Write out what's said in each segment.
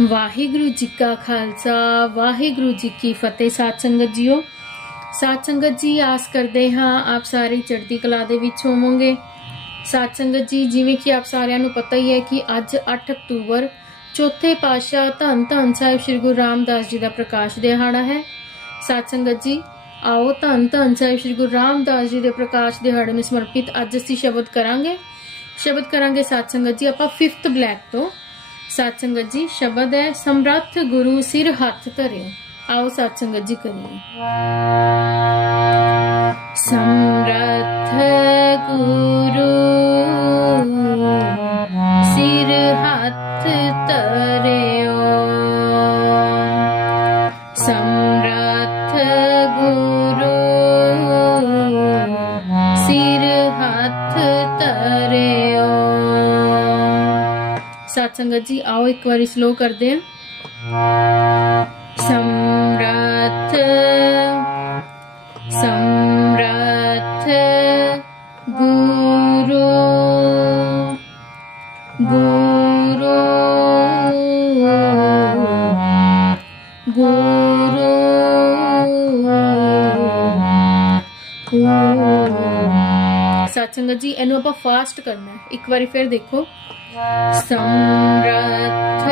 ਵਾਹਿਗੁਰੂ ਜੀ ਕਾ ਖਾਲਸਾ, ਵਾਹਿਗੁਰੂ ਜੀ ਕੀ ਫਤਿਹ। ਸਾਧ ਸੰਗਤ ਜੀਓ, ਸਾਧ ਸੰਗਤ ਜੀ, ਆਸ ਕਰਦੇ ਹਾਂ ਆਪ ਸਾਰੇ ਚੜ੍ਹਦੀ ਕਲਾ ਦੇ ਵਿੱਚ ਹੋਵੋਗੇ। ਸਾਧ ਸੰਗਤ ਜੀ, ਜਿਵੇਂ ਕਿ ਆਪ ਸਾਰਿਆਂ ਨੂੰ ਪਤਾ ਹੀ ਹੈ ਕਿ ਅੱਜ 8 ਅਕਤੂਬਰ, ਚੌਥੇ ਪਾਤਸ਼ਾਹ ਧੰਨ ਧੰਨ ਸਾਹਿਬ ਸ੍ਰੀ ਗੁਰੂ ਰਾਮਦਾਸ ਜੀ ਦਾ ਪ੍ਰਕਾਸ਼ ਦਿਹਾੜਾ ਹੈ। ਸਾਧ ਸੰਗਤ ਜੀ, ਆਓ ਧੰਨ ਧੰਨ ਸਾਹਿਬ ਸ੍ਰੀ ਗੁਰੂ ਰਾਮਦਾਸ ਜੀ ਦੇ ਪ੍ਰਕਾਸ਼ ਦਿਹਾੜੇ ਨੂੰ ਸਮਰਪਿਤ ਅੱਜ ਅਸੀਂ ਸ਼ਬਦ ਕਰਾਂਗੇ। ਸ਼ਬਦ ਕਰਾਂਗੇ ਸਾਧ ਸੰਗਤ ਜੀ, ਆਪਾਂ 5th ਬਲੈਕ ਤੋਂ। ਸਾਧ ਸੰਗਤ ਜੀ, ਸ਼ਬਦ ਹੈ, ਸਮਰੱਥ ਗੁਰੂ ਸਿਰ ਹੱਥ ਧਰਿਓ। ਆਓ ਸਾਧ ਸੰਗਤ ਜੀ ਕਰੀਏ। ਸਮਰੱਥ साथ संगत जी, आओ एक बार स्लो कर दे। सम्राट सम्राट, गुरु गुरु गुरु जी एनु आप फास्ट करना है। एक बार फिर देखो। संरथ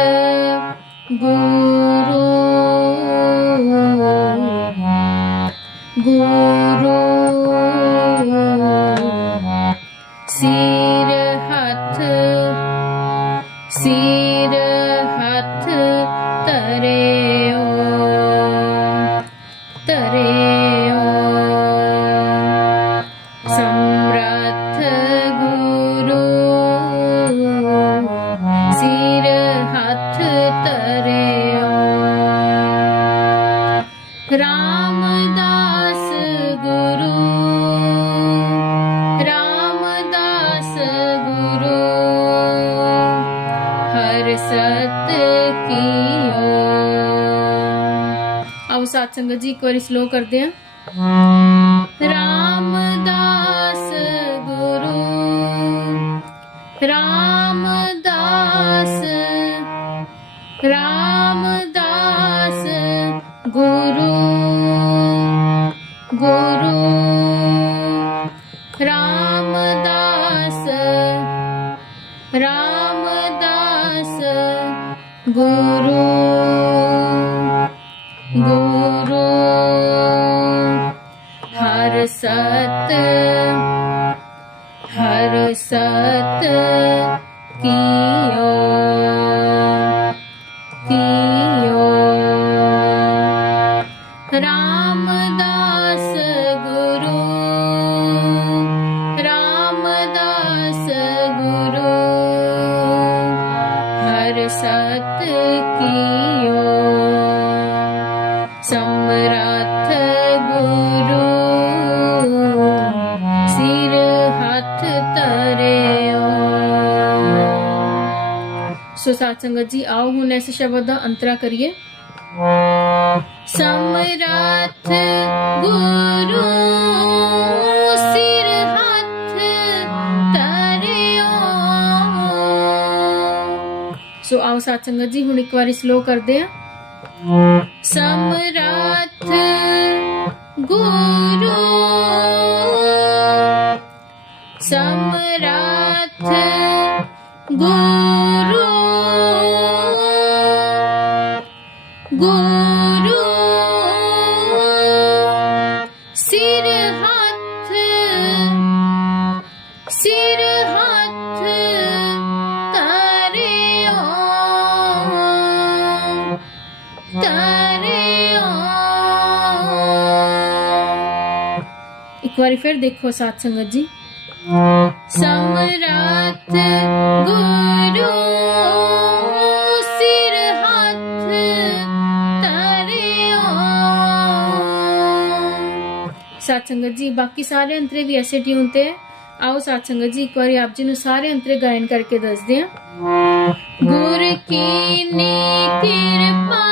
सगुरु, हर सत्य की आओ संगत जी, एक बार स्लो कर दे। रामदास गुरु, रामदास रामदास गुरु गुरु, रामदास रामदास गुरु गुरु हर सत हर सत कियो कियो राम सात संगत जी आओ हूँ ऐसे शब्द का अंतरा करिए। समराथ गुरु सी सो आओ सात संगत जी हूँ एक बार स्लो कर दे समरथ गुरु। समरथ गुरु। गुरु। सिर हाथ, सिर ਇੱਕ ਵਾਰੀ ਫਿਰ ਦੇਖੋ ਸਾਧ ਸੰਗਤ ਜੀ। ਸਮਰੱਥ ਗੁਰੂ ਸਿਰ ਹੱਥ ਧਰਿਓ। ਸਾਧ ਸੰਗਤ ਜੀ, ਬਾਕੀ ਸਾਰੇ ਅੰਤਰੇ ਵੀ ਐਸੇ ਟਿਊਨ ਤੇ ਹੈ। ਆਓ ਸਾਧ ਸੰਗਤ ਜੀ, ਇੱਕ ਵਾਰੀ ਆਪ ਜੀ ਨੂੰ ਸਾਰੇ ਅੰਤਰੇ ਗਾਇਨ ਕਰਕੇ ਦੱਸਦੇ ਹਾਂ। ਗੁਰ ਕੀਨੀ ਕਿਰਪਾ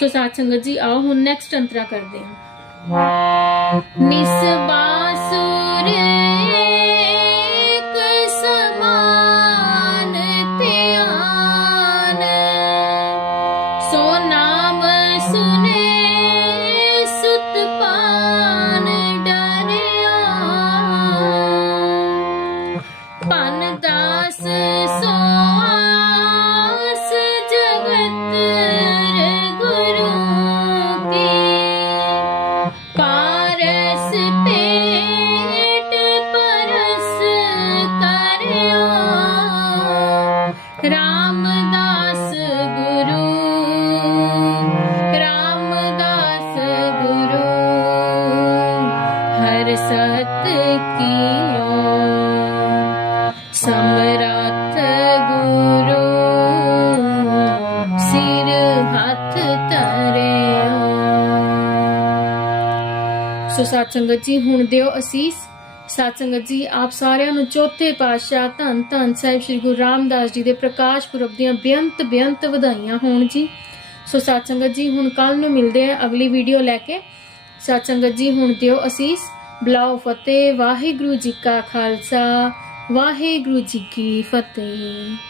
सो सात संगत जी आओ हूँ नैक्सट अंतरा कर हैं। निसबा ਸੋ ਸਾਧ ਸੰਗਤ ਜੀ, ਹੁਣ ਦਿਓ ਅਸੀਸ ਸਾਧ ਸੰਗਤ ਜੀ, ਆਪ ਸਾਰਿਆਂ ਨੂੰ ਚੌਥੇ ਪਾਤਸ਼ਾਹ ਧੰਨ ਧੰਨ ਸਾਹਿਬ ਸ੍ਰੀ ਗੁਰੂ ਰਾਮਦਾਸ ਜੀ ਦੇ ਪ੍ਰਕਾਸ਼ ਪੁਰਬ ਦੀਆਂ ਬੇਅੰਤ ਬੇਅੰਤ ਵਧਾਈਆਂ ਹੋਣ ਜੀ। ਸੋ ਸਾਧ ਸੰਗਤ ਜੀ, ਹੁਣ ਕੱਲ ਨੂੰ ਮਿਲਦੇ ਆ ਅਗਲੀ ਵੀਡੀਓ ਲੈ ਕੇ। ਸਾਧ ਸੰਗਤ ਜੀ, ਹੁਣ ਦਿਓ ਅਸੀਸ ਬਲਾਓ ਫਤਿਹ, ਵਾਹਿਗੁਰੂ ਜੀ ਕਾ ਖਾਲਸਾ, ਵਾਹਿਗੁਰੂ ਜੀ ਕੀ ਫਤਿਹ।